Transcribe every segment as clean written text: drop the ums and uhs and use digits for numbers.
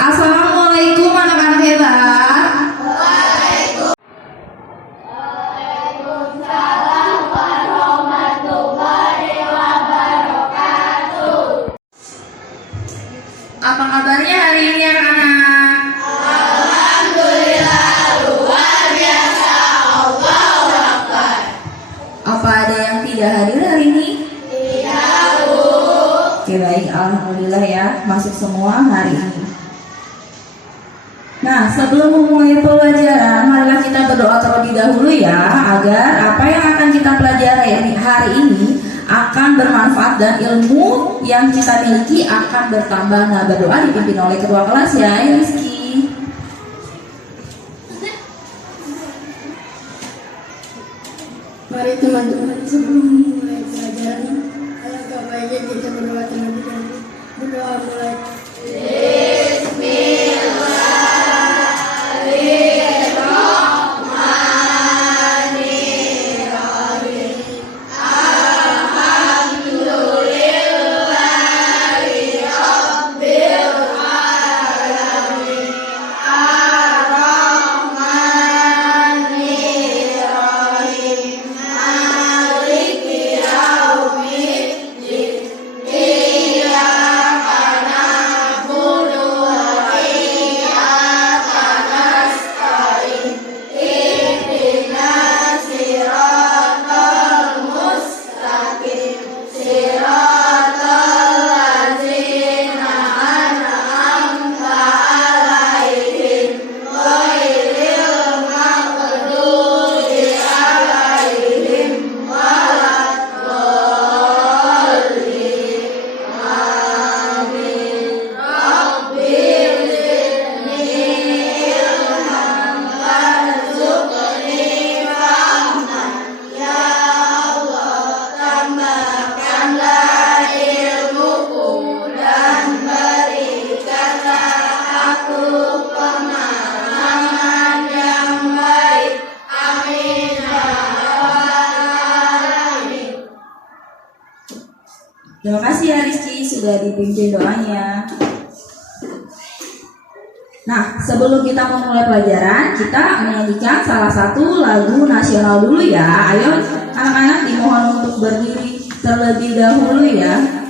Assalamualaikum anak-anak hebat. Waalaikumsalam warahmatullahi wabarakatuh. Apa kabarnya hari ini anak-anak? Alhamdulillah luar biasa. Allahu Akbar. Apa ada yang tidak hadir hari ini? Tidak, Bu. Oke, baik, alhamdulillah ya, masuk semua hari ini. Nah, sebelum memulai pelajaran, marilah kita berdoa terlebih dahulu ya, agar apa yang akan kita pelajari hari ini akan bermanfaat dan ilmu yang kita miliki akan bertambah. Nah, berdoa dipimpin oleh ketua kelas ya, Rizky. Mari teman-teman, sebelum memulai pelajaran, alangkah baiknya kita berdoa terlebih dahulu. Berdoa mulai. Terima kasih ya Rizky sudah dipimpin doanya. Nah, sebelum kita memulai pelajaran, kita menyanyikan salah satu lagu nasional dulu ya. Ayo anak-anak dimohon untuk berdiri terlebih dahulu ya.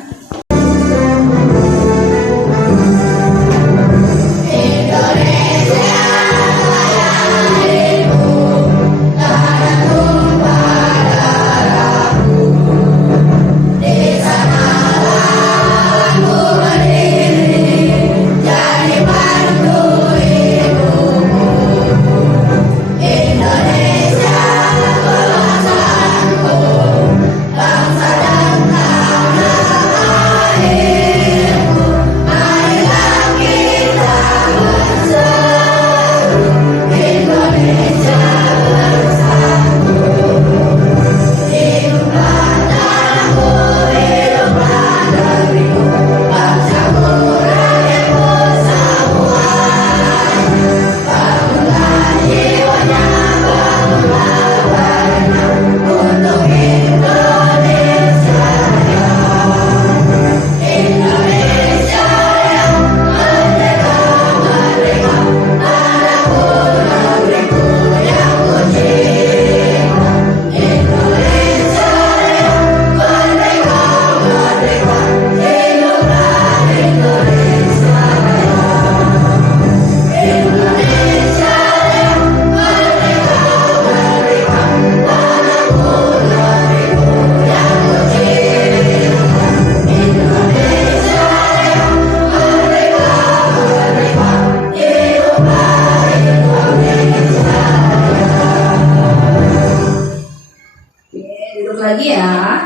Lagi ya.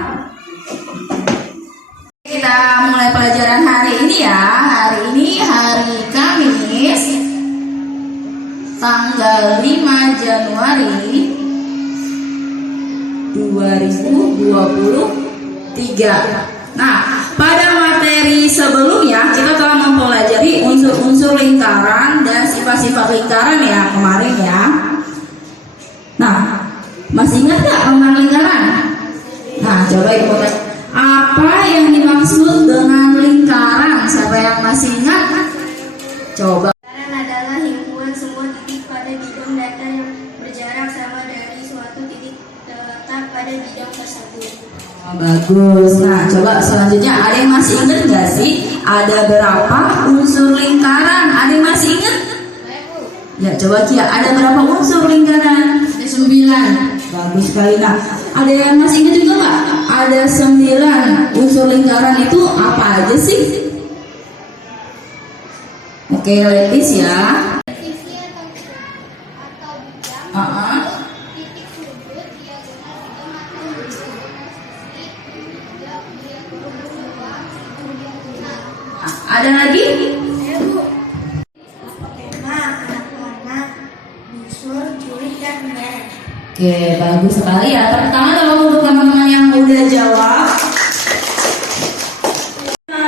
Kita mulai pelajaran hari ini ya. Hari ini hari Kamis tanggal 5 Januari 2023. Nah, pada materi sebelumnya kita telah mempelajari unsur-unsur lingkaran dan sifat-sifat lingkaran ya kemarin ya. Nah, masih ingat nggak tentang lingkaran? Nah, coba ibu apa yang dimaksud dengan lingkaran? Siapa yang masih ingat? Coba. Lingkaran adalah himpunan semua titik pada bidang datar yang berjarak sama dari suatu titik terletak pada bidang tersebut. Oh, bagus. Nah, coba selanjutnya ada yang masih ingat nggak sih? Ada berapa unsur lingkaran? Ada yang masih ingat? Ya, coba Kia. Ada berapa unsur lingkaran? Ada 9. Bagus sekali. Nah, ada yang masih ingat juga nggak? Ada 9 unsur lingkaran itu apa aja sih? Oke, Letis ya. Sisi atau bidang, Uh-uh. titik sudut, diagonal 3 mata, Nah, ada lagi? Tema, anak warna, busur, jurik, dan merek. Oke, bagus sekali ya. Tepuk tangan dong untuk teman-teman yang udah jawab.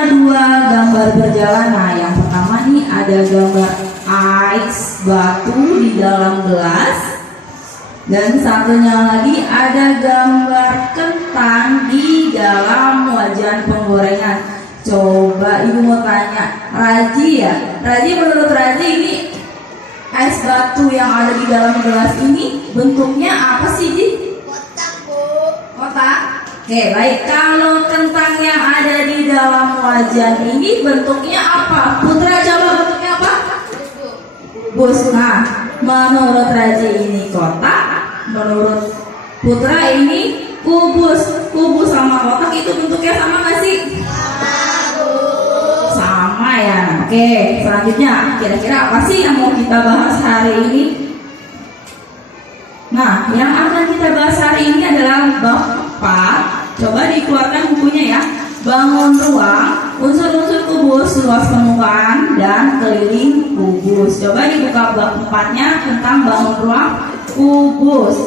Dua gambar berjalan. Nah, yang pertama nih ada gambar ais batu di dalam gelas, dan satunya lagi ada gambar kentang di dalam wajan penggorengan. Coba ibu mau tanya Raji ya, Raji, menurut Raji ini ais batu yang ada di dalam gelas ini bentuknya apa sih, Ji? kotak, Bu. Kotak. Oke, baik. Kalau kentang yang ada di dalam wajan ini bentuknya apa? Putra, coba bentuknya apa? Bus. Nah, menurut Raji ini kotak, menurut Putra ini kubus. Kubus sama kotak itu bentuknya sama nggak sih? Sama ya. Oke, selanjutnya kira-kira apa sih yang mau kita bahas hari ini? Nah, yang akan kita bahas hari ini adalah bab 4. Coba dikeluarkan bukunya ya. Bangun ruang, unsur-unsur kubus, luas permukaan, dan keliling kubus. Coba dibuka bab 4-nya tentang bangun ruang kubus.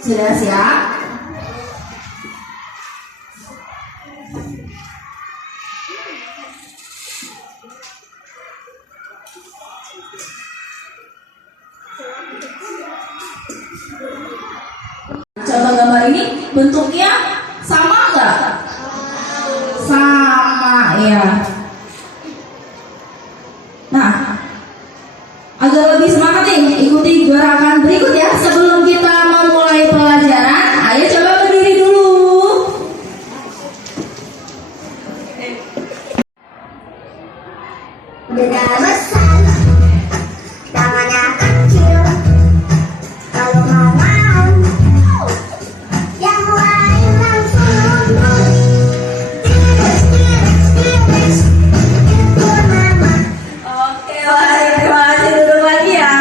Sudah siap? Coba gambar ini bentuknya sama nggak? Sama ya. Nah, agar lebih semangat nih, ikuti gerakan berikut ya. Sebelum kita memulai pelajaran, ayo coba berdiri dulu. Beda besar, tangannya kecil. Kalau mau, yang lain langsung mundur. Tiris, tiris, tiris, itu nama. Oke, baik, terima kasih, duduk lagi ya.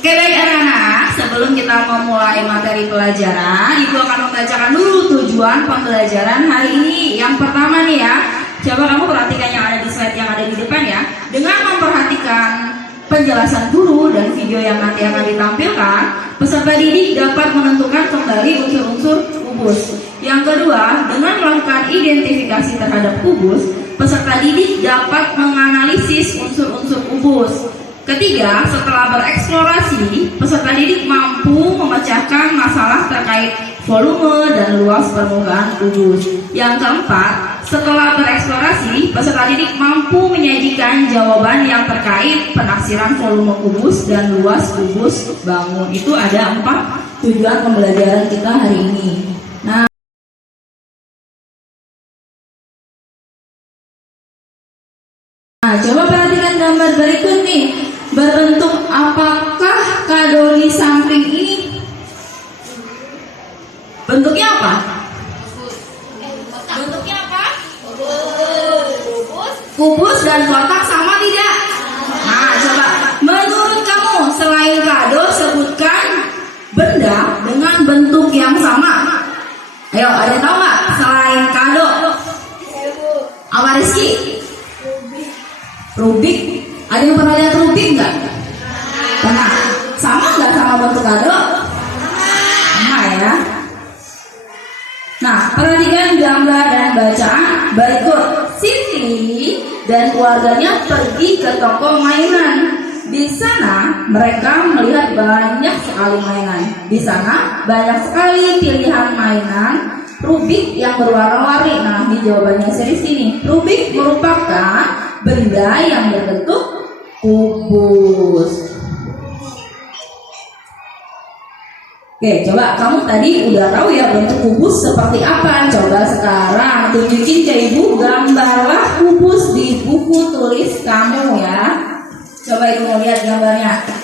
Oke, baik anak-anak, sebelum kita memulai materi pelajaran, Ibu akan membacakan dulu tujuan pembelajaran hari ini. Yang pertama nih ya, coba kamu perhatikan yang ada di slide yang ada di depan ya. Dengan memperhatikan penjelasan guru dan video yang nanti akan ditampilkan, peserta didik dapat menentukan kembali unsur-unsur kubus. Yang kedua, dengan melakukan identifikasi terhadap kubus, peserta didik dapat menganalisis unsur-unsur kubus. Ketiga, setelah bereksplorasi, peserta didik mampu memecahkan masalah terkait volume dan luas permukaan kubus. Yang keempat, setelah bereksplorasi, peserta didik mampu menyajikan jawaban yang terkait penafsiran volume kubus dan luas kubus bangun. Itu ada 4 tujuan pembelajaran kita hari ini. Nah, coba perhatikan gambar berikut nih. Berbentuk apakah kado di samping ini? Bentuknya apa? Bentuknya apa? Kubus dan kotak sama tidak? Nah, coba menurut kamu selain kado sebutkan benda dengan bentuk yang sama. Ayo, ada yang tahu nggak selain kado? Apa Rizky? Rubik. Ada yang pernah lihat Rubik nggak? Pernah. Sama nggak sama bentuk kado? Sama ya. Nah, perhatikan gambar dan bacaan berikut. Siti dan keluarganya pergi ke toko mainan. Di sana mereka melihat banyak sekali mainan. Di sana banyak sekali pilihan mainan Rubik yang berwarna-warni. Nah, di jawabannya seri sini. Rubik merupakan benda yang berbentuk kubus. Oke, coba kamu tadi udah tahu ya bentuk kubus seperti apa. Coba sekarang tunjukin ke ibu, gambarlah kubus di buku tulis kamu ya. Coba ibu mau lihat gambarnya.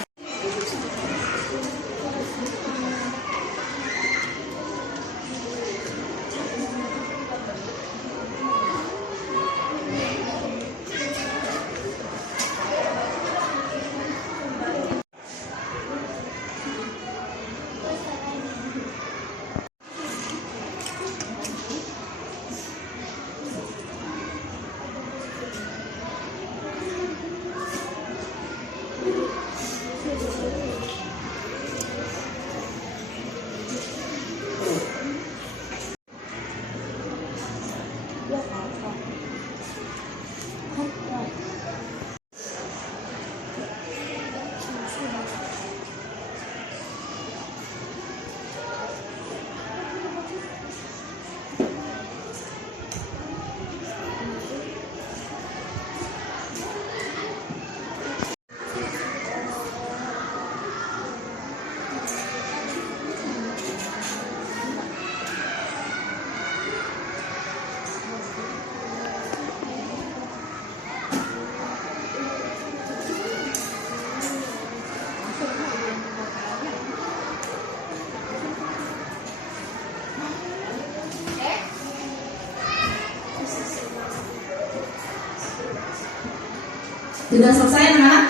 Sudah selesai anak?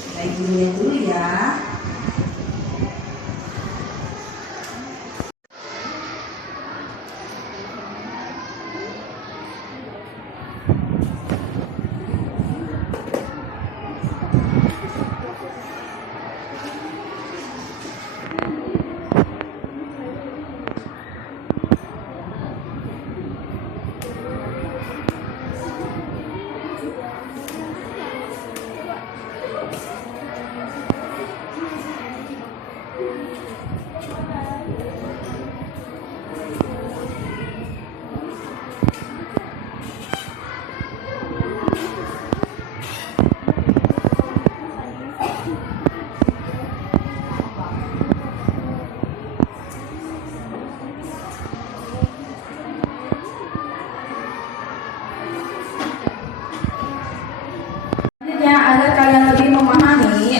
Kita ibu lihat dulu ya. Agar kalian lebih memahami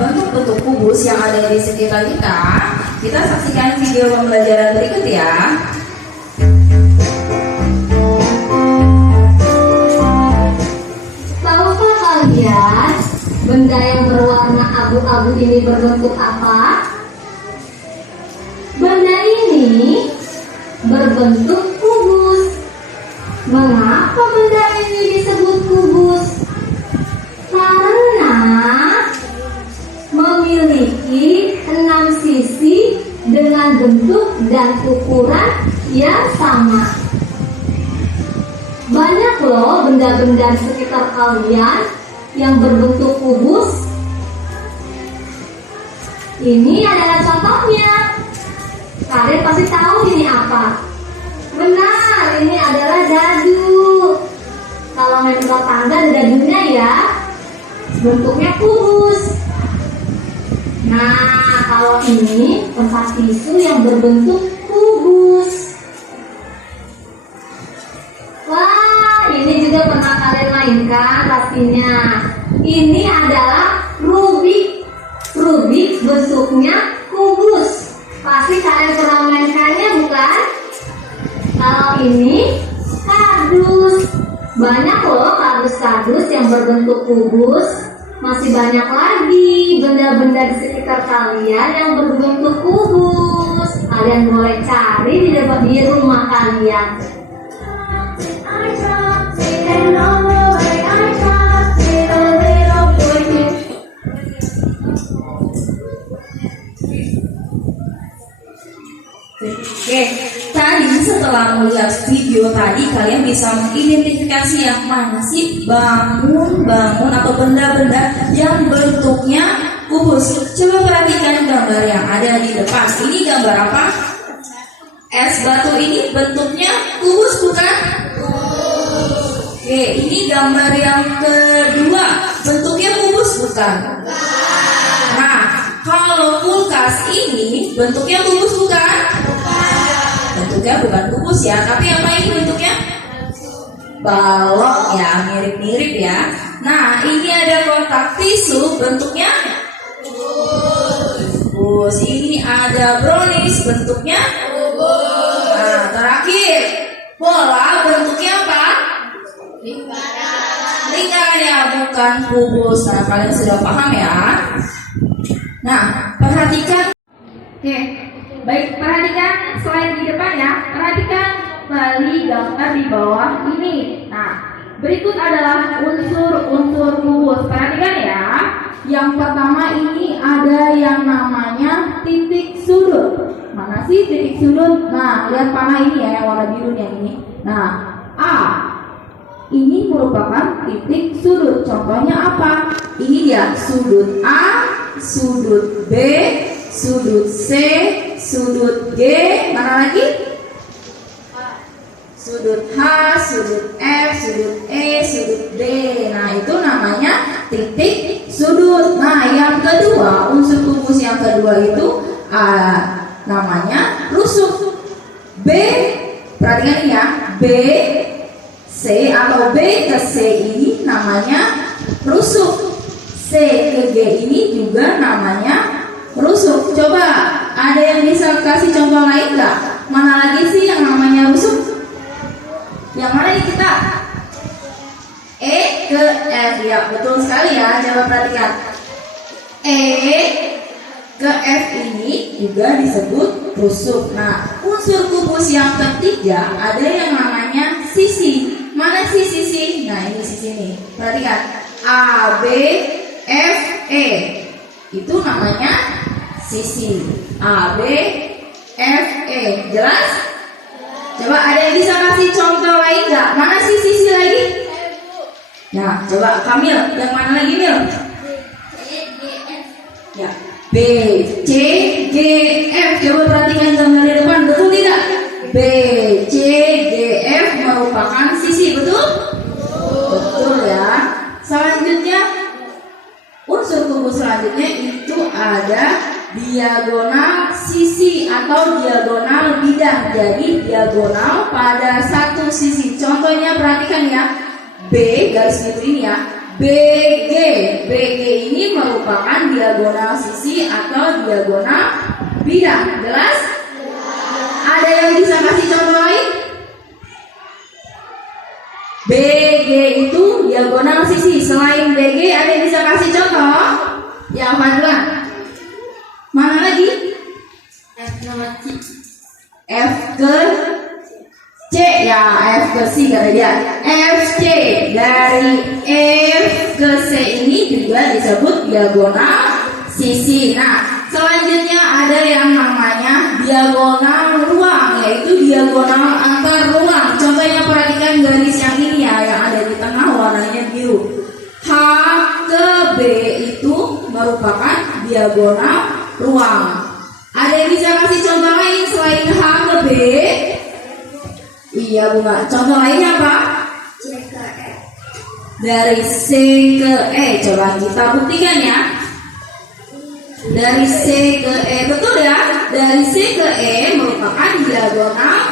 bentuk-bentuk kubus yang ada di sekitar kita saksikan video pembelajaran berikut ya. Tahukah kalian benda yang berwarna abu-abu ini berbentuk apa? Benda ini berbentuk kubus. Mengapa benda ini disebut kubus? Karena memiliki 6 sisi dengan bentuk dan ukuran yang sama. Banyak loh benda-benda di sekitar kalian yang berbentuk kubus. Ini adalah contohnya. Kalian pasti tahu ini apa? Benar, ini adalah dadu. Kalau main bola tangga ada dadunya ya. Bentuknya kubus. Nah, kalau ini tempat tisu yang berbentuk kubus. Wah, ini juga pernah kalian mainkan pastinya. Ini adalah Rubik. Rubik bentuknya kubus. Pasti kalian pernah mainkannya bukan? Kalau ini kardus. Banyak loh kardus-kardus yang berbentuk kubus. Masih banyak lagi benda-benda di sekitar kalian yang berbentuk kubus. Kalian boleh cari di rumah kalian. Oke, tadi setelah melihat video tadi kalian bisa mengidentifikasi yang mana sih bangun atau benda-benda yang bentuknya kubus. Coba perhatikan gambar yang ada di depan. Ini gambar apa? Es batu ini bentuknya kubus bukan? Oke, ini gambar yang kedua. Bentuknya kubus bukan? Nah, kalau kulkas ini bentuknya kubus bukan? Bentuknya bukan kubus ya, tapi apa ini bentuknya? Balok ya, mirip-mirip ya. Nah, ini ada kotak tisu bentuknya kubus. Ini ada brownies bentuknya kubus. Nah, terakhir bola bentuknya apa? Lingkaran ya, bukan kubus. Nah, kalian sudah paham ya? Nah, perhatikan. Oke, baik, perhatikan slide di depan ya. Perhatikan kembali gambar di bawah ini. Nah, berikut adalah unsur-unsur kubus. Perhatikan ya. Yang pertama ini ada yang namanya titik sudut. Mana sih titik sudut? Nah, lihat panah ini ya, yang warna birunya ini. Nah, A. Ini merupakan titik sudut. Contohnya apa? Ini dia sudut A, sudut B, sudut C, sudut G, mana lagi? Sudut H, sudut F, sudut E, sudut D. Nah, itu namanya titik sudut. Nah, yang kedua, unsur kubus yang kedua itu namanya rusuk. B, perhatikan ya, B, C atau B ke C ini namanya rusuk. C ke G ini juga namanya rusuk. Coba ada yang bisa kasih contoh lain nggak? Mana lagi sih yang namanya rusuk? Yang mana nih kita? E ke F, ya betul sekali ya. Coba perhatikan. E ke F ini juga disebut rusuk. Nah, unsur kubus yang ketiga ada yang namanya sisi. Mana sih sisi? Nah, ini sisi nih. Perhatikan. A, B, F, E. Itu namanya sisi. A, B, F, E. Jelas? Coba ada yang bisa kasih contoh lain nggak? Mana sih sisi lagi? Nah, coba Kamil. Yang mana lagi, Mil? Ya. B, C, G, F. Coba perhatikan gambar di depan. Betul tidak? B, C, G, F merupakan sisi. Betul? Betul ya. Selanjutnya, unsur kubus selanjutnya itu ada diagonal sisi atau diagonal bidang. Jadi diagonal pada satu sisi. Contohnya perhatikan ya. B garis biru ini ya. BG. BG ini merupakan diagonal sisi atau diagonal bidang. Jelas? Ada yang bisa kasih contoh lain? BG itu diagonal sisi. Selain BG ada yang bisa kasih contoh? Ya, Fadlan. Mana lagi? F ke C ya, F ke C kata dia. FC dari F ke C ini juga disebut diagonal sisi. Nah, selanjutnya ada yang namanya diagonal ruang, yaitu diagonal antar ruang. Contohnya perhatikan garis yang ini ya, yang ada di tengah warnanya biru. H ke B itu merupakan diagonal ruang. Ada yang bisa kasih contoh lain selain H ke B? Iya, Bunga. Contoh lainnya apa? C ke E. Dari C ke E. Coba kita buktikan ya. Dari C ke E. Betul ya? Dari C ke E merupakan diagonal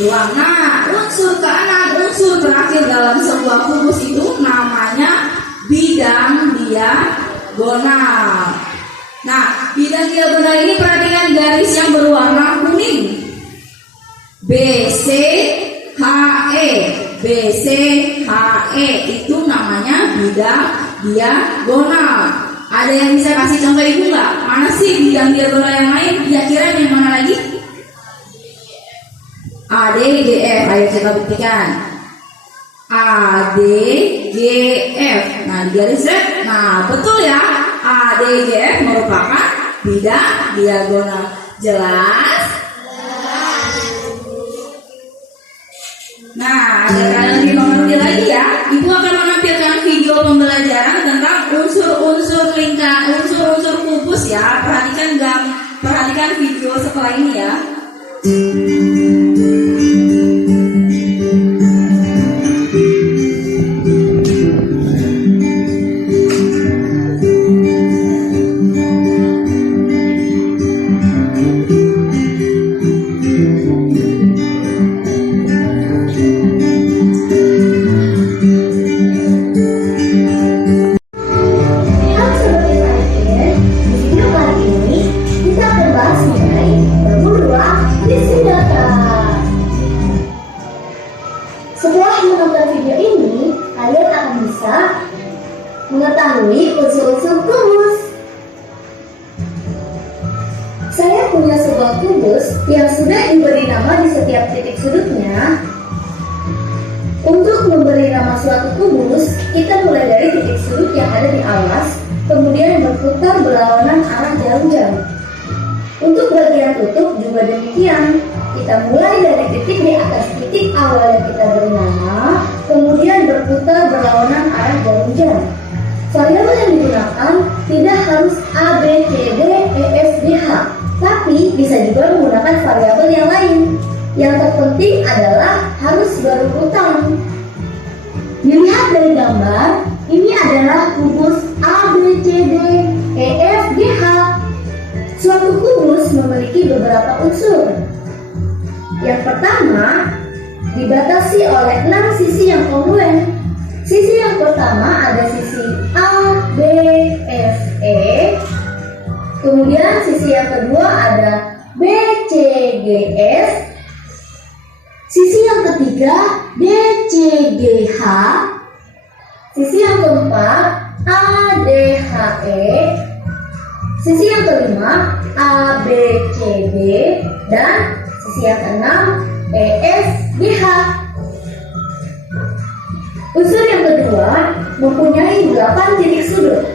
ruang. Nah, unsur keenam, unsur terakhir dalam sebuah kubus itu namanya bidang diagonal. Nah, bidang diagonal ini perhatikan garis yang berwarna kuning. BC HE. BC HE itu namanya bidang diagonal. Ada yang bisa kasih contoh ibu nggak? Mana sih bidang diagonal yang lain? Kira-kira yang mana lagi? ADGF. Ayo kita buktikan. ADGF. Nah, di garis red. Nah, betul ya. ADGF merupakan bidang diagonal. Jelas? agar kalian lebih mengerti lagi ya, Ibu akan menampilkan video pembelajaran tentang unsur-unsur kubus ya. Perhatikan video setelah ini ya. Lihat sebagai kajian, di video kali ini kita akan bahas mengenai perburuan isi data. Setelah menonton video ini, kalian akan bisa mengetahui unsur-unsur kubus. Saya punya sebuah kubus yang sudah diberi nama di setiap titik sudutnya. Untuk memberi nama suatu kubus, kita mulai dari titik sudut yang ada di alas, kemudian berputar berlawanan arah jarum jam. Untuk bagian tutup juga demikian. Kita mulai dari titik di atas titik awal yang kita beri nama, kemudian berputar berlawanan arah jarum jam. Variabel yang digunakan tidak harus A, B, C, D, E, F, G, H, tapi bisa juga menggunakan variabel yang lain. Yang terpenting adalah harus berurutan. Dilihat dari gambar, ini adalah kubus A, B, C, D, E, F, G, H. Suatu kubus memiliki beberapa unsur. Yang pertama, dibatasi oleh 6 sisi yang kongruen. Sisi yang pertama ada sisi A, B, F, E. Kemudian sisi yang kedua ada B, C, G, F. Sisi yang ketiga D, C, G, H. Sisi yang keempat A, D, H, E. Sisi yang kelima A, B, C, D. Dan sisi yang keenam E, F, G, H. Unsur yang kedua mempunyai 8 titik sudut,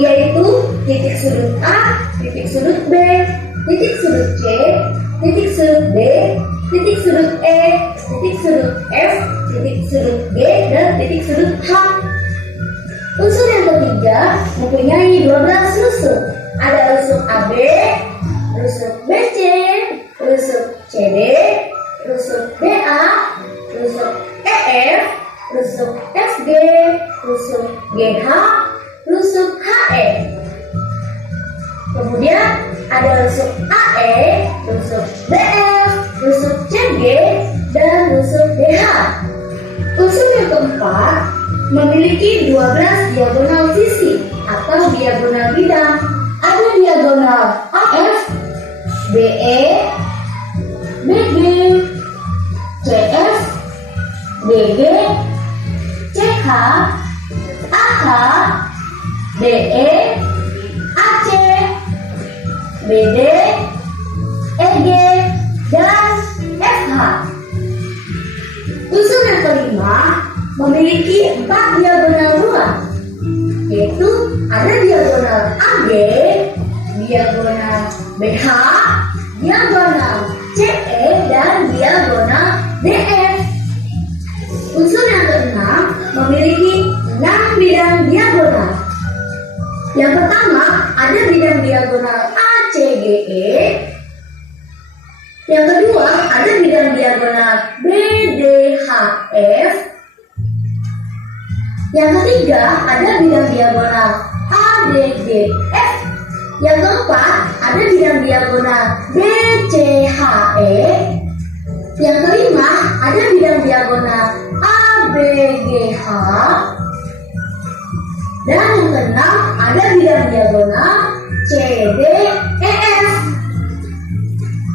yaitu titik sudut A, titik sudut B, titik sudut C, titik sudut D, titik sudut E, titik sudut F, titik sudut G, dan titik sudut H. Unsur yang ketiga mempunyai 12 rusuk. Ada rusuk AB, rusuk BC, rusuk CD, rusuk BA, rusuk EF, rusuk FG, rusuk GH, rusuk HE. Kemudian ada rusuk AE, rusuk BF, rusuk CG, dan rusuk DH. Unsur yang keempat memiliki 12 diagonal sisi atau diagonal bidang. Ada diagonal AF, BE, BG, CF, DG, CH, AH, DE, AC, BD, EG, dan FH. Unsur yang kelima memiliki 4 diagonal ruang, yaitu ada diagonal AG, diagonal BH, diagonal CE, dan diagonal DF. Unsur yang keenam memiliki 6 bidang diagonal. Yang pertama ada bidang diagonal ACGE. Yang kedua ada bidang diagonal BDHF. Yang ketiga ada bidang diagonal ADGF. Yang keempat ada bidang diagonal BCHE. Yang kelima ada bidang diagonal ABGH. Dan yang keenam ada bidang diagonal CDEF.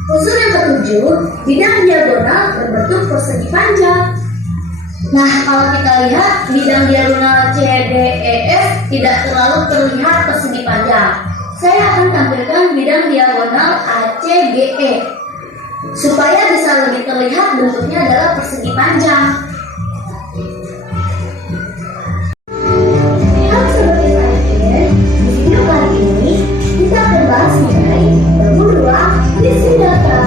Unsur yang ketujuh, bidang diagonal berbentuk persegi panjang. Nah, kalau kita lihat bidang diagonal CDEF tidak terlalu terlihat persegi panjang. Saya akan tampilkan bidang diagonal ACGE supaya bisa lebih terlihat bentuknya adalah persegi panjang. Lihat sebagai kajian, di video kali ini kita akan bahas mengenai perburuan isi data.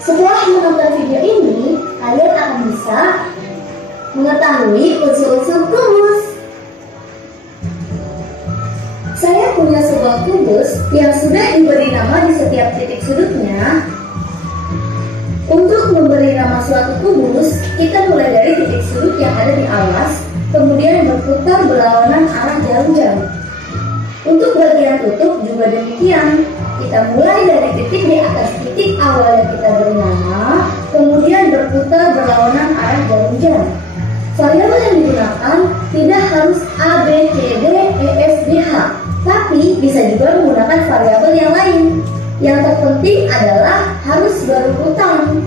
Setelah menonton video nama di setiap titik sudutnya. Untuk memberi nama suatu kubus, kita mulai dari titik sudut yang ada di alas, kemudian berputar berlawanan arah jarum jam. Untuk bagian tutup juga demikian. Kita mulai dari titik di atas titik awal yang kita beri nama, kemudian berputar berlawanan arah jarum jam. Variabel yang digunakan tidak harus A, B, C, D, E, F, G, H, tapi bisa juga menggunakan variabel yang lain. Yang terpenting adalah harus berurutan.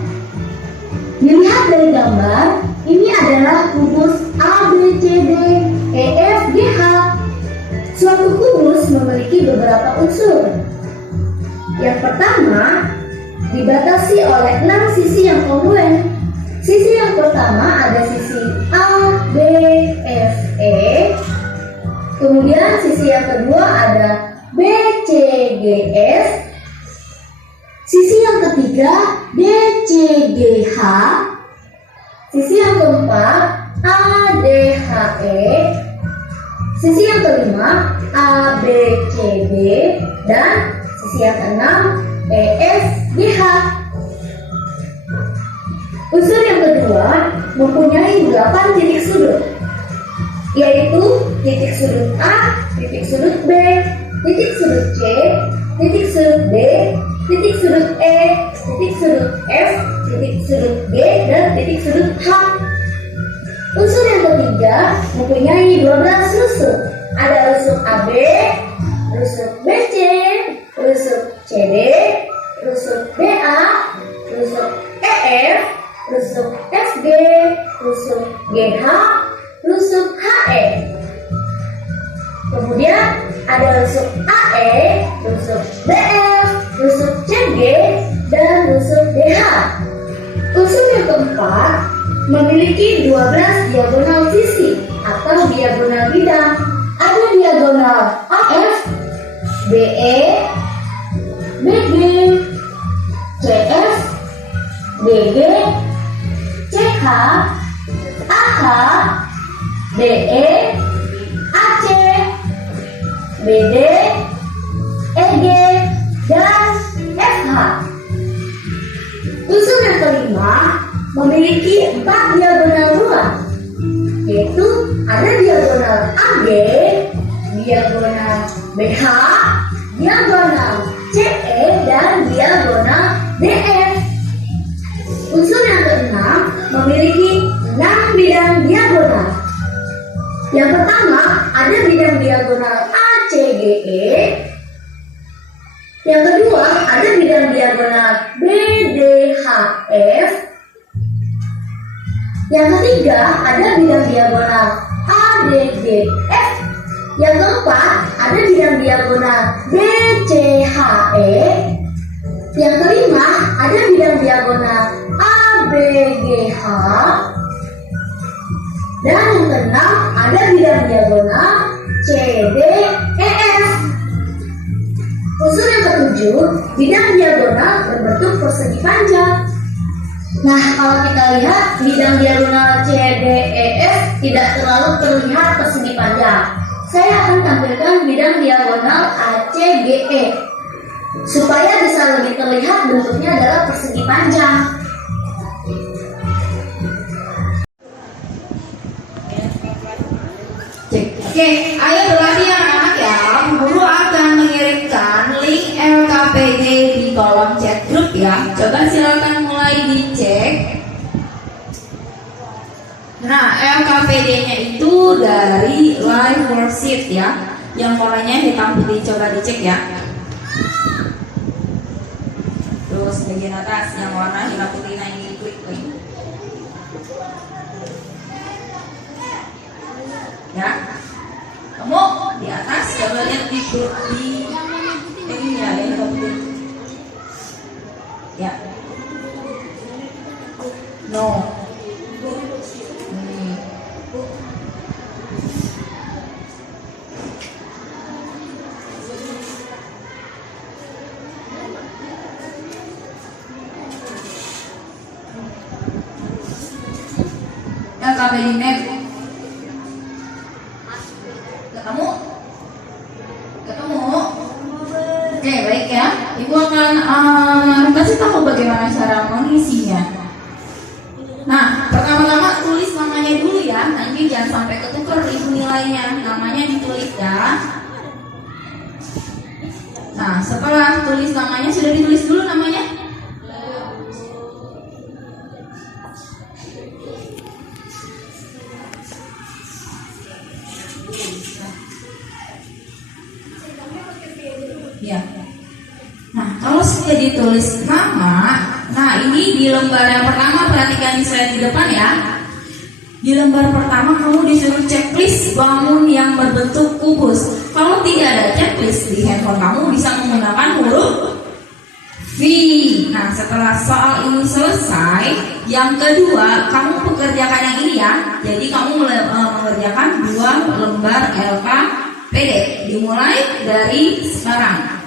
Dilihat dari gambar, ini adalah kubus A, B, C, D, E, F, G, H. Suatu kubus memiliki beberapa unsur. Yang pertama, dibatasi oleh 6 sisi yang kongruen. Sisi yang pertama ada sisi A, B, F, E. Kemudian sisi yang kedua ada B, C, G, F. Sisi yang ketiga D, C, G, H. Sisi yang keempat A, D, H, E. Sisi yang kelima A, B, C, D. Dan sisi yang keenam E, F, G, H. Unsur yang kedua mempunyai 8 titik sudut, yaitu titik sudut A, titik sudut B, titik sudut C, titik sudut D, titik sudut E, titik sudut F, titik sudut G, dan titik sudut H. Unsur yang ketiga mempunyai 12 rusuk. Ada rusuk AB, rusuk BC, rusuk CD, rusuk BA, rusuk EF, rusuk FG, rusuk GH, rusuk HE. Kemudian ada rusuk AE, rusuk BF, rusuk CG, dan rusuk DH. Unsur yang keempat memiliki 12 diagonal sisi atau diagonal bidang. Ada diagonal AF, BE, BG, CF, DG, CH, AH, DE, AC, BD, EG, dan FH. Unsur yang kelima memiliki 4 diagonal ruang, yaitu ada diagonal AG, diagonal BH, diagonal CE, dan diagonal DF. Unsur yang keenam memiliki 6 bidang diagonal. Yang pertama ada bidang diagonal ACGE. Yang kedua ada bidang diagonal BDHF. Yang ketiga ada bidang diagonal ADGF. Yang keempat ada bidang diagonal BCHE. Yang kelima ada bidang diagonal ABGH. Dan yang keenam ada bidang diagonal CDEF. Unsur yang ketujuh, bidang diagonal berbentuk persegi panjang. Nah, kalau kita lihat bidang diagonal CDEF tidak terlalu terlihat persegi panjang. Saya akan tampilkan bidang diagonal ACGE supaya bisa lebih terlihat bentuknya adalah persegi panjang. Oke, ayo berlatih anak-anak ya. Guru akan mengirimkan link LKPD di kolom chat grup ya. Coba silakan mulai dicek. Nah, LKPD-nya itu dari live worksheet ya. Yang warnanya hitam putih, coba dicek ya. Terus bagian atas yang warna hitam putih, nah ini klik link. Ya. Kamu di atas coba lihat di grup di ini ya, ini putih. Ya. No. LKPD net. Ketemu? Oke, baik ya. Ibu Ibu akan kasih tahu bagaimana cara mengisinya. Nah, pertama-tama tulis namanya dulu ya. Nanti jangan sampai ketukar ibu nilainya. Namanya ditulis ya. Nah, setelah tulis namanya, sudah ditulis dulu namanya? Ya. Nah, kalau sudah ditulis nama, nah ini di lembar yang pertama, perhatikan di slide di depan ya. Di lembar pertama kamu disuruh checklist bangun yang berbentuk kubus. Kalau tidak ada checklist di handphone kamu, bisa menggunakan huruf V. Nah, setelah soal ini selesai, yang kedua kamu pekerjakan yang ini ya. Jadi kamu mengerjakan 2 lembar LKPD. Dimulai dari sekarang.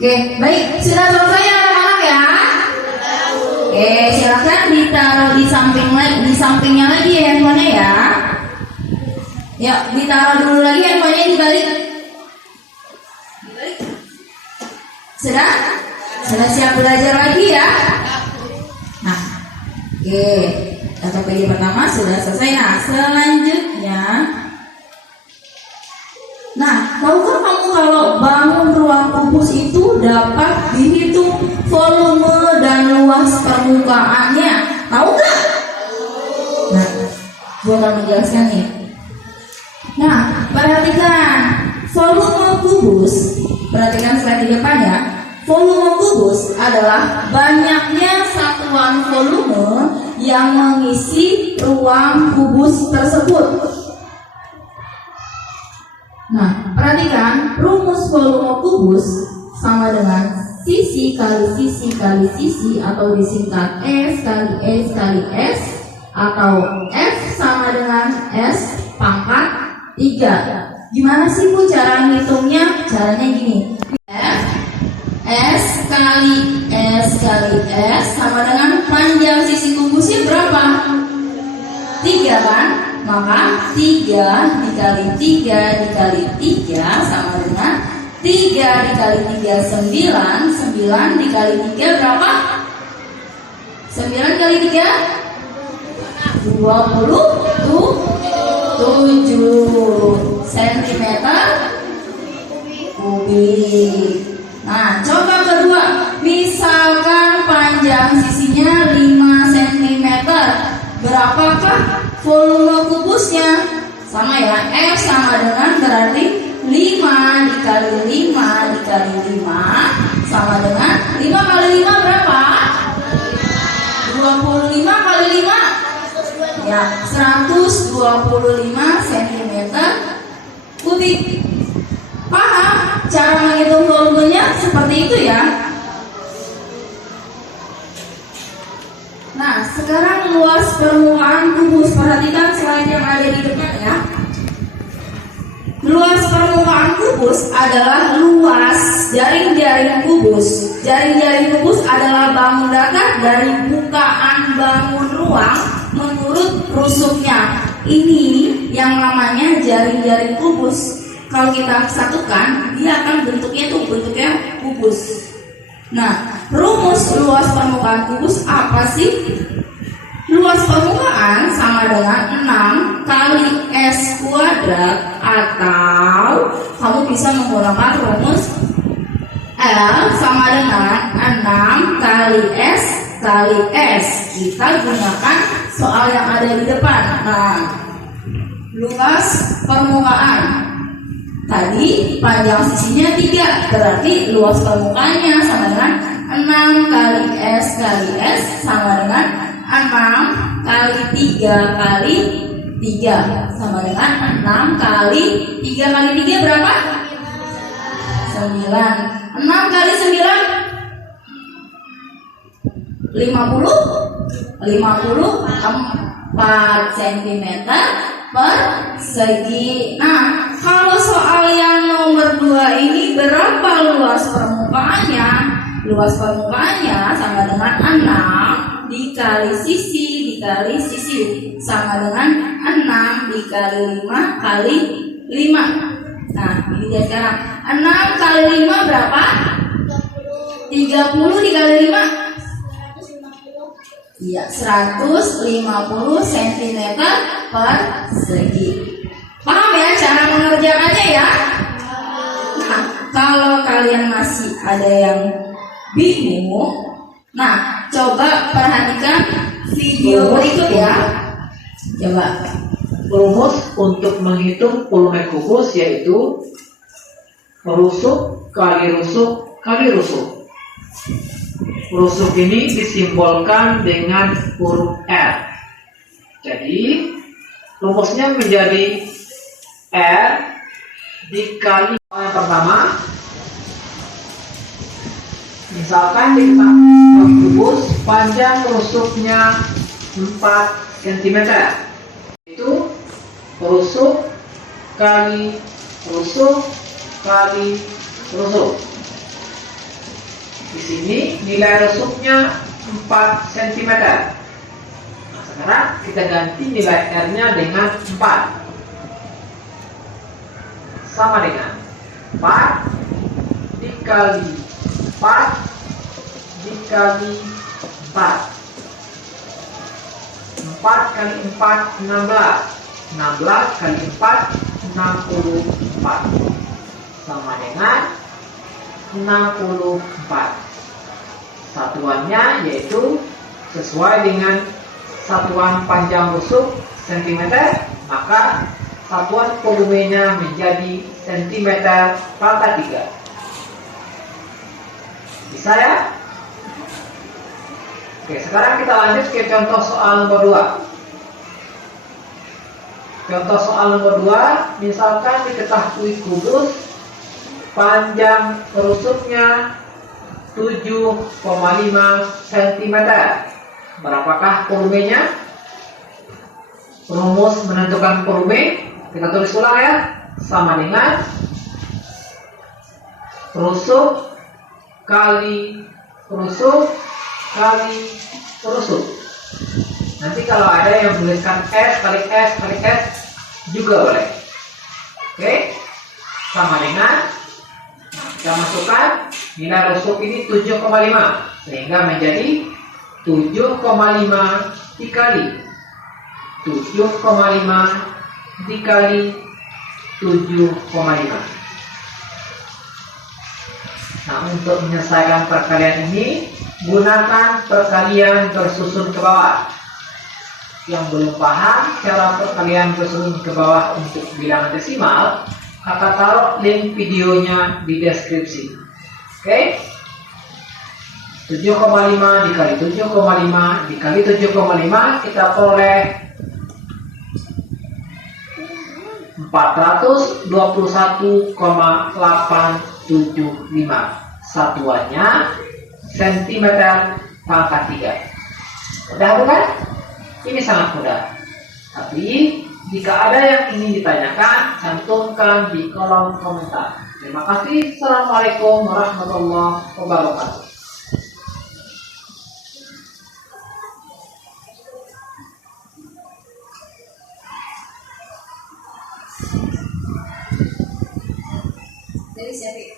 Oke, baik, sudah selesai ya anak-anak ya? Oke, silakan ditaruh di sampingnya lagi ya handphonenya ya. Yuk, ditaruh dulu lagi handphonenya dibalik. Sudah? Sudah siap belajar lagi ya? Nah, oke, LKPD pertama sudah selesai. Nah, selanjutnya, tahukah kamu kalau bangun ruang kubus itu dapat dihitung volume dan luas permukaannya? Tahu nggak? Nah, gua akan menjelaskan nih. Nah, perhatikan volume kubus. Perhatikan slide di depan ya. Volume kubus adalah banyaknya satuan volume yang mengisi ruang kubus tersebut. Nah, perhatikan rumus volume kubus sama dengan sisi kali sisi kali sisi atau disingkat S kali S kali S atau F sama dengan S pangkat 3. Gimana sih Bu cara ngitungnya? Caranya gini. S kali S kali S sama dengan panjang sisi kubusnya berapa? 3 kan? Maka 3 dikali 3 dikali 3 sama dengan 3 dikali 3 9. 9 dikali 3 berapa? 9 kali 3 27 cm kubik. Nah, coba kedua. Misalkan panjang sisinya 5 cm. Berapakah volume kubusnya? Sama ya, F sama dengan berarti 5 dikali 5 dikali 5 sama dengan 5 kali 5 berapa? 25 kali 5 ya 125 cm kubik. Paham? Cara menghitung volumenya seperti itu ya. Nah, sekarang luas permukaan kubus. Perhatikan slide yang ada di depan ya. Luas permukaan kubus adalah luas jaring-jaring kubus. Jaring-jaring kubus adalah bangun datar dari bukaan bangun ruang menurut rusuknya. Ini yang namanya jaring-jaring kubus. Kalau kita satukan, dia akan bentuknya kubus. Nah, rumus luas permukaan kubus apa sih? Luas permukaan sama dengan 6 kali S kuadrat, atau kamu bisa menggunakan rumus L sama dengan 6 kali S kali S. Kita gunakan soal yang ada di depan. Nah, luas permukaan tadi panjang sisinya 3, berarti luas permukaannya sama dengan 6 kali S kali S sama dengan 6 kali 3 kali 3 sama dengan 6 kali 3 kali 3 berapa? 9. 6 kali 9 50 54 cm persegi. Nah, kalau soal yang nomor 2 ini berapa luas permukaannya? Luas permukaannya sama dengan 6 dikali sisi sama dengan 6 dikali 5 kali 5. Nah, ini dia sekarang. 6 kali 5 berapa? 30 dikali 5. Iya, 150 cm persegi. Paham ya cara mengerjakannya ya? Nah, kalau kalian masih ada yang bingung, nah coba perhatikan video berikut ya. Coba. Rumus untuk menghitung volume kubus yaitu rusuk kali rusuk kali rusuk. Rusuk ini disimbolkan dengan huruf R. Jadi rumusnya menjadi R dikali yang pertama. Misalkan diketahui kubus panjang rusuknya 4 cm. Itu rusuk kali rusuk kali rusuk. Di sini nilai rusuknya 4 cm. Nah, sekarang kita ganti nilai R-nya dengan 4. Sama dengan 4 dikali 4 dikali 4. 4 kali 4 16. 16 kali 4 64. Sama dengan 64. Satuannya yaitu sesuai dengan satuan panjang rusuk cm, maka satuan volumenya menjadi cm pangkat 3. Bisa ya? Oke, sekarang kita lanjut ke contoh soal nomor 2. Contoh soal nomor 2, misalkan diketahui kubus panjang rusuknya 7,5 cm. Berapakah volumenya? Rumus menentukan volume Kita tulis ulang ya. Sama dengan rusuk kali rusuk kali rusuk. Nanti kalau ada yang tuliskan S kali S kali S juga boleh. Oke, sama dengan kita masukkan nilai rusuk ini 7,5 sehingga menjadi 7,5 dikali 7,5 dikali 7,5. Nah, untuk menyelesaikan perkalian ini gunakan perkalian bersusun ke bawah. Yang belum paham cara perkalian bersusun ke bawah untuk bilangan desimal, kakak taruh link videonya di deskripsi. Oke? 7,5 dikali 7,5 dikali 7,5 kita peroleh 421,875. Satuannya cm pangkat 3. Mudah bukan? Ini sangat mudah. Tapi jika ada yang ingin ditanyakan, cantumkan di kolom komentar. Terima kasih. Assalamualaikum warahmatullahi wabarakatuh. Dari siapa?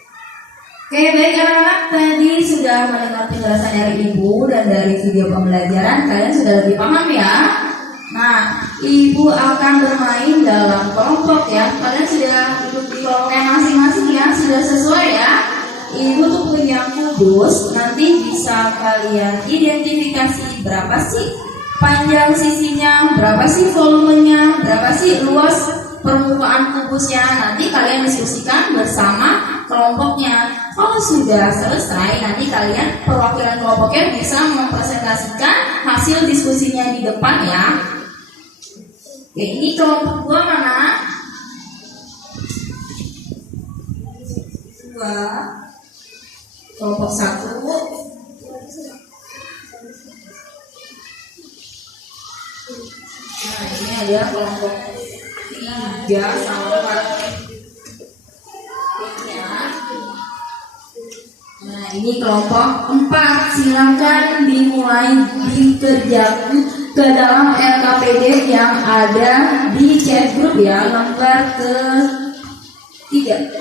Oke, baik anak-anak, tadi sudah mendengar penjelasan dari Ibu dan dari video pembelajaran, kalian sudah lebih paham ya? Nah, Ibu akan bermain dalam kelompok ya. Kalian sudah duduk di kelompoknya masing-masing ya, sudah sesuai ya? Ibu tuh punya kubus, nanti bisa kalian identifikasi berapa sih panjang sisinya, berapa sih volumenya, berapa sih luas permukaan kubusnya. Nanti kalian diskusikan bersama kelompoknya. Kalau sudah selesai, nanti kalian perwakilan kelompoknya bisa mempresentasikan hasil diskusinya di depan ya. Oke, ini kelompok 2 mana? 2. Kelompok 1. Nah, ini ada kelompok 3 sama 4. Nah, ini kelompok 4. Silakan dimulai dikerjakan ke dalam LKPD yang ada di chat group ya, lembar ke-3.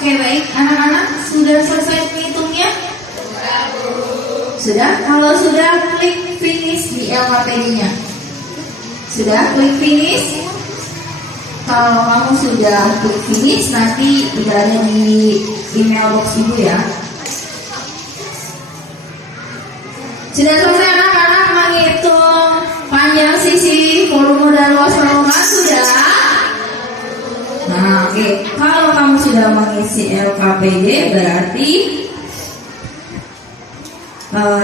Oke, baik. Anak-anak sudah selesai menghitungnya? Sudah? Kalau sudah, klik finish di LKPD-nya. Sudah? Klik finish. Kalau kamu sudah klik finish, nanti udah ada di email box ibu ya. Sudah selesai anak-anak menghitung panjang sisi, volume dan luas terowongan? Sudah? Nah, oke. Kalau kamu sudah mengisi LKPD, berarti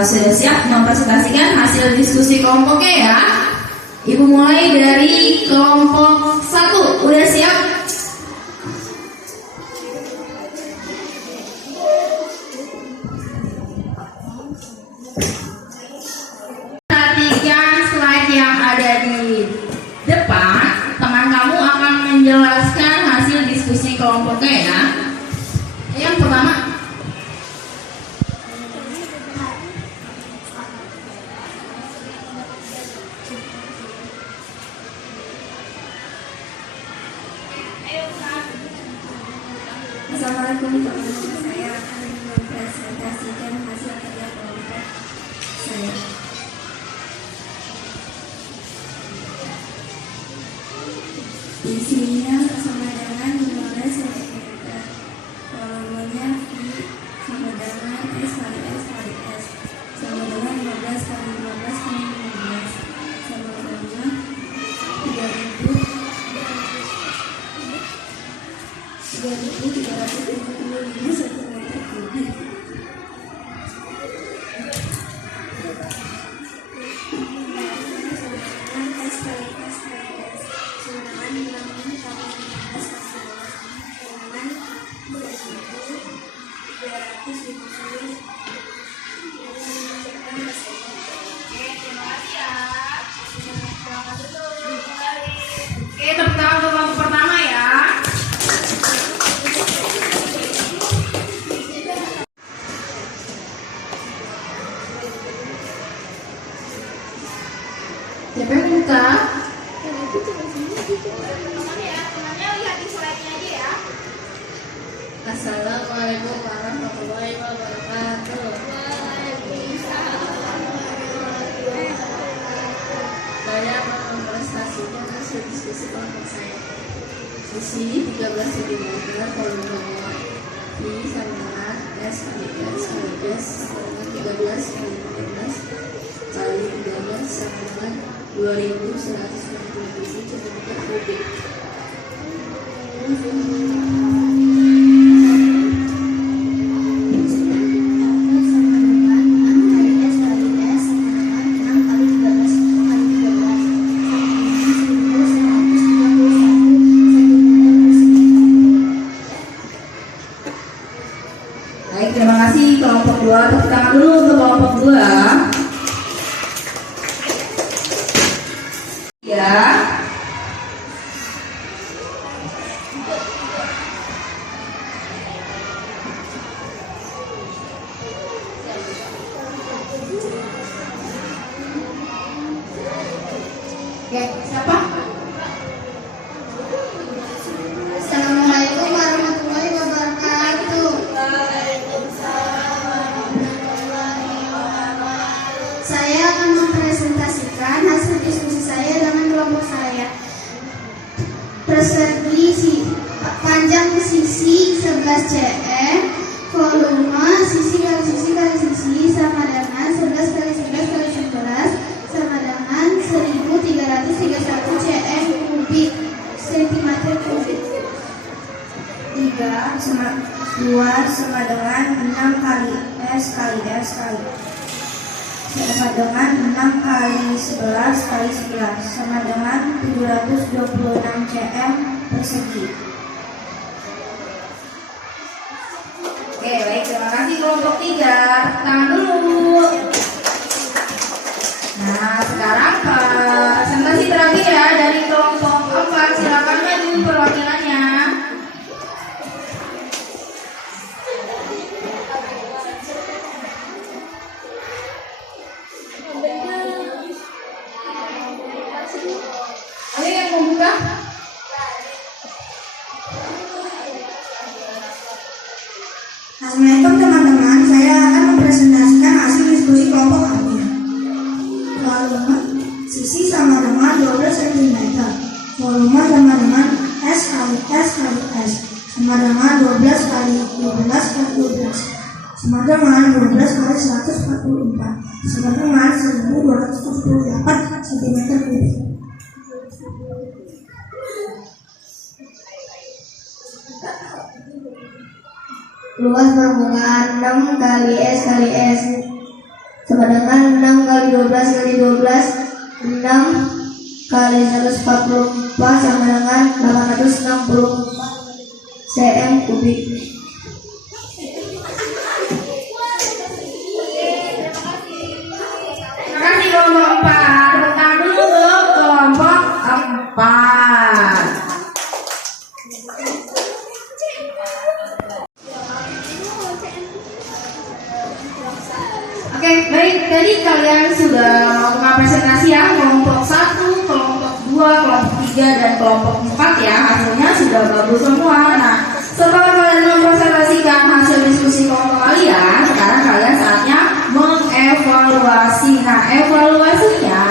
sudah siap mempresentasikan hasil diskusi kelompoknya ya. Ibu mulai dari kelompok 1. Udah siap? Perhatikan slide yang ada di depan. Teman kamu akan menjelaskan hasil diskusi kelompoknya ya. Yang pertama, Assalamualaikum teman-teman, saya akan mempresentasikan hasil kerja kelompok saya. Isinya sama dengan 15 cm, volumenya V sama dengan S kali S kali S, sama dengan 15 kali 15 kali 15, sama dengan 3.375 cm3. oke, tepuk tangan untuk kelompok pertama ya. Siapa yang buka? Temannya lihat di slide-nya aja ya. Assalamualaikum warahmatullahi wabarakatuh. Saya akan mempresentasikan hasil diskusi kelompok saya. Sisi 13 cm, volumenya V sama dengan S kali S kali S sama dengan 13 kali 15 kali 13 sama dengan 2197 cm3. Baik, terima kasih kelompok 2. Tepuk tangan dulu untuk kelompok 2. Ya. Oke, siapa? Assalamualaikum warahmatullahi wabarakatuh. Saya akan mempresentasikan hasil diskusi saya dengan kelompok saya. Persegi panjang sisi 11 cm, volume sisi kali sisi kali sisi sama dengan 11 kali 11 kali 11 sama dengan 1331 cm kubik centimeter kubik. 3 sama 2 sama dengan 6 kali S kali S kali sama dengan 6 kali 11 kali 11 sama dengan 726 cm persegi. Oke, baik, terima kasih kelompok 3. Tepuk tangan dulu. Nah, sekarang presentasi terakhir ya dari kelompok 4. Silakan maju perwakilannya. Ada yang mau buka? diskusi kelompok kami. Volume sisi sama dengan 12 cm. Volume sama dengan S kali S kali S sama dengan 12 kali 12 kali 12 sama dengan 12 kali 144 sama dengan 1278 cm3. Luas permukaan 6 kali S kali S sama dengan 6 kali 12 kali 12 6 kali 144 sama dengan 864 cm kubik. Terima kasih kelompok 4. Tepuk tangan dulu untuk kelompok 4. Oke, baik. Tadi kalian sudah melakukan presentasi ya, kelompok 1, kelompok 2, kelompok 3, dan kelompok 4 ya. Hasilnya sudah bagus semua. Nah, setelah kalian mempresentasikan hasil diskusi kelompok kalian, sekarang kalian saatnya mengevaluasi. Nah, evaluasinya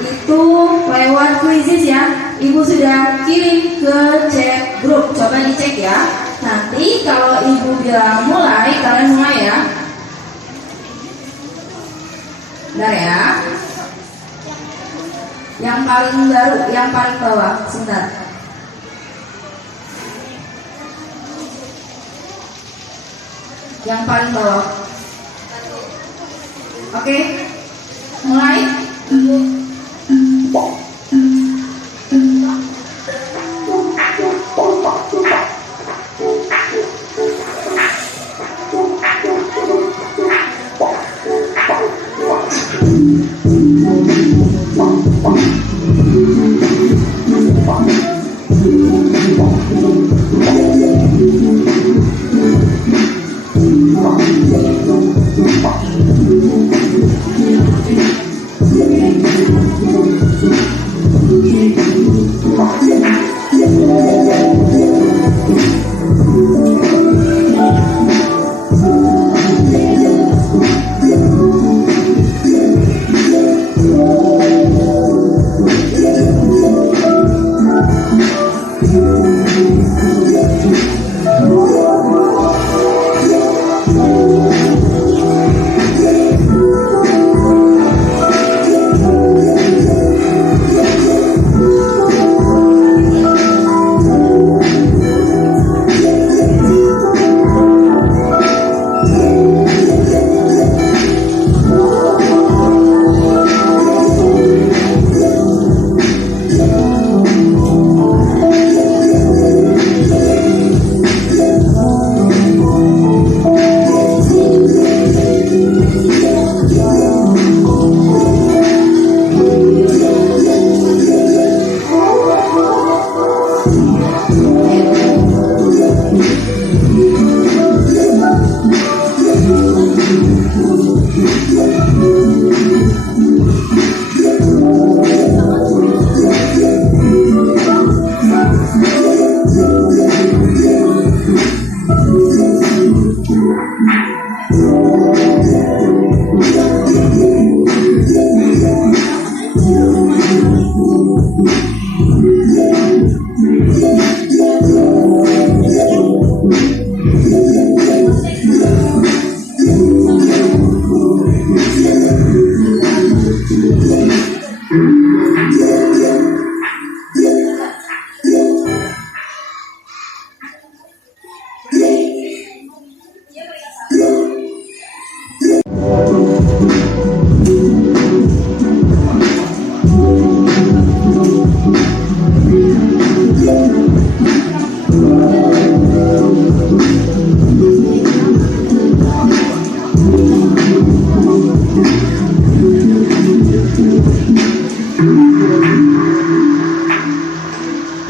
itu lewat kuisis ya. Ibu sudah kirim ke chat grup. Coba dicek ya. Nanti kalau ibu bilang mulai, kalian mulai ya. Bentar ya. Yang paling baru, yang paling bawah, sebentar. Yang paling bawah. Oke, mulai.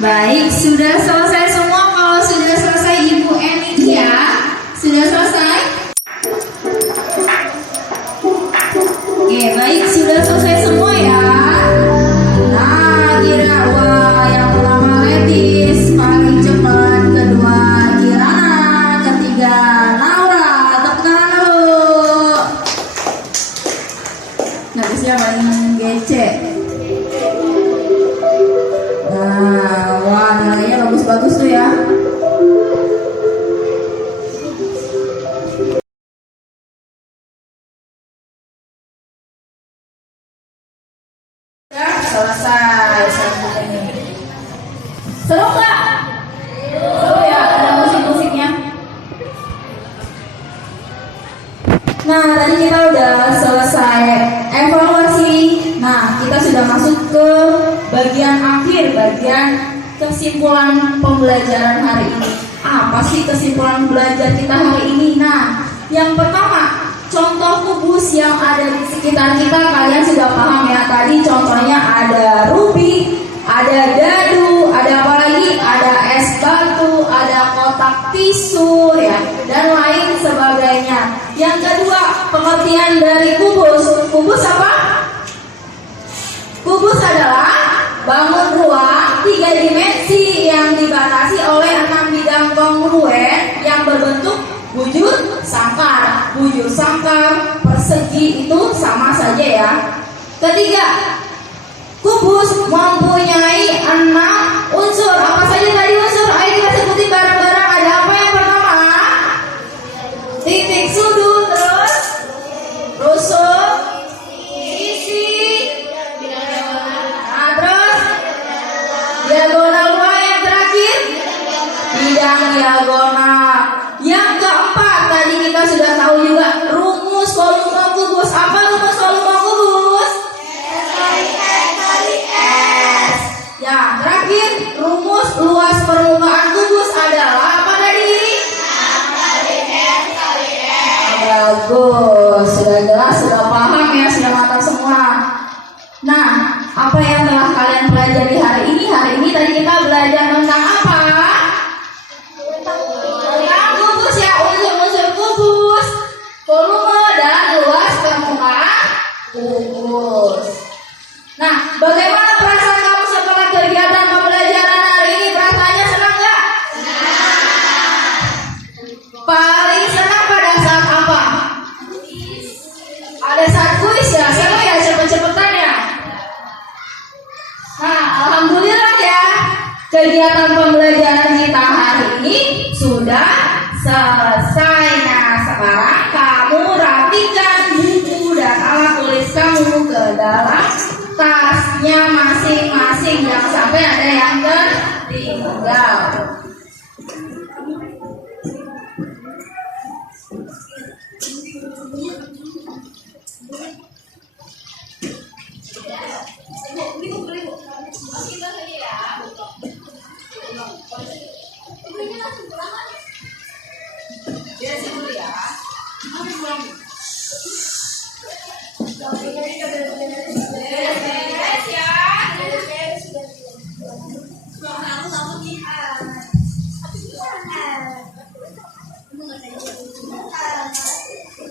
Baik, sudah selesai semua. Kalau sudah selesai Ibu Eni ya. Sudah selesai? Oke, baik, sudah selesai semua ya. Nah, kira wah yang pertama Letis paling cepat, kedua Kirana, ketiga Naura. Tepuk tangan dulu. bagus tuh ya. Udah selesai selanjutnya. Seru nggak? Seru ya, ada musik-musiknya. Nah, tadi kita udah selesai evaluasi. Nah, kita sudah masuk ke bagian akhir, bagian kesimpulan pembelajaran hari ini. Apa sih kesimpulan belajar kita hari ini? Nah, yang pertama, contoh kubus yang ada di sekitar kita kalian sudah paham ya. Tadi contohnya ada rubi, ada dadu, ada apa lagi? Ada es batu, ada kotak tisu ya, dan lain sebagainya. Yang kedua, pengertian dari kubus. Kubus apa? Kubus adalah bangun ruang 3 dimensi yang dibatasi oleh 6 bidang kongruen yang berbentuk bujur sangkar. Bujur sangkar, persegi itu sama saja ya. Ketiga, kubus mempunyai 6 unsur. Apa saja tadi unsur? Ayo kita sebutin bareng-bareng. Ada apa yang pertama? Titik sudut, terus rusuk, sisi, nah terus diagonal dua, yang terakhir bidang diagonal. Yang keempat tadi kita sudah tahu juga rumus volume kubus. Apa rumus volume kubus? Ya, terakhir rumus luas permukaan kubus adalah apa tadi? Bagus, sudah jelas, sudah paham ya, sudah mantap semua. Nah, apa yang telah kalian pelajari hari ini? Hari ini tadi kita belajar tentang apa? Tentang kubus ya, unsur-unsur kubus, volume dan luas permukaan kubus. Nah, bagaimana perasaan kamu setelah kegiatan pembelajaran hari ini? Perasaannya senang nggak? Paling senang pada saat apa? Ada saat kuis ya, seru ya, cepet-cepetan ya. Nah, alhamdulillah ya, kegiatan pembelajaran kita hari ini sudah selesai. Nah, sekarang kamu rapikan buku dan alat tulis kamu ke dalam tasnya masing-masing. Jangan sampai ada yang tertinggal.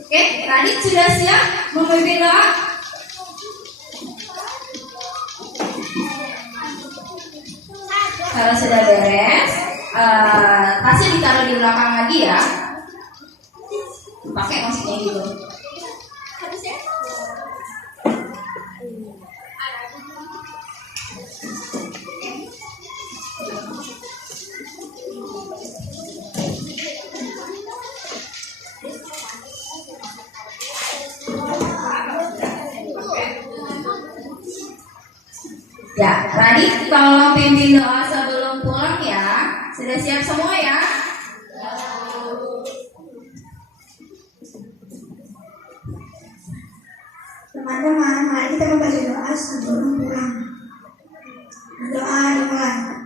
Oke, Radit sudah siap memimpin doa? Kalau sudah beres, tasnya ditaruh di belakang lagi ya. Pakai musiknya gitu. Ya, Radit tolong pimpin doa sebelum pulang ya. Sudah siap semua ya? Teman-teman, mari kita membaca doa sebelum pulang. Doa dimulai.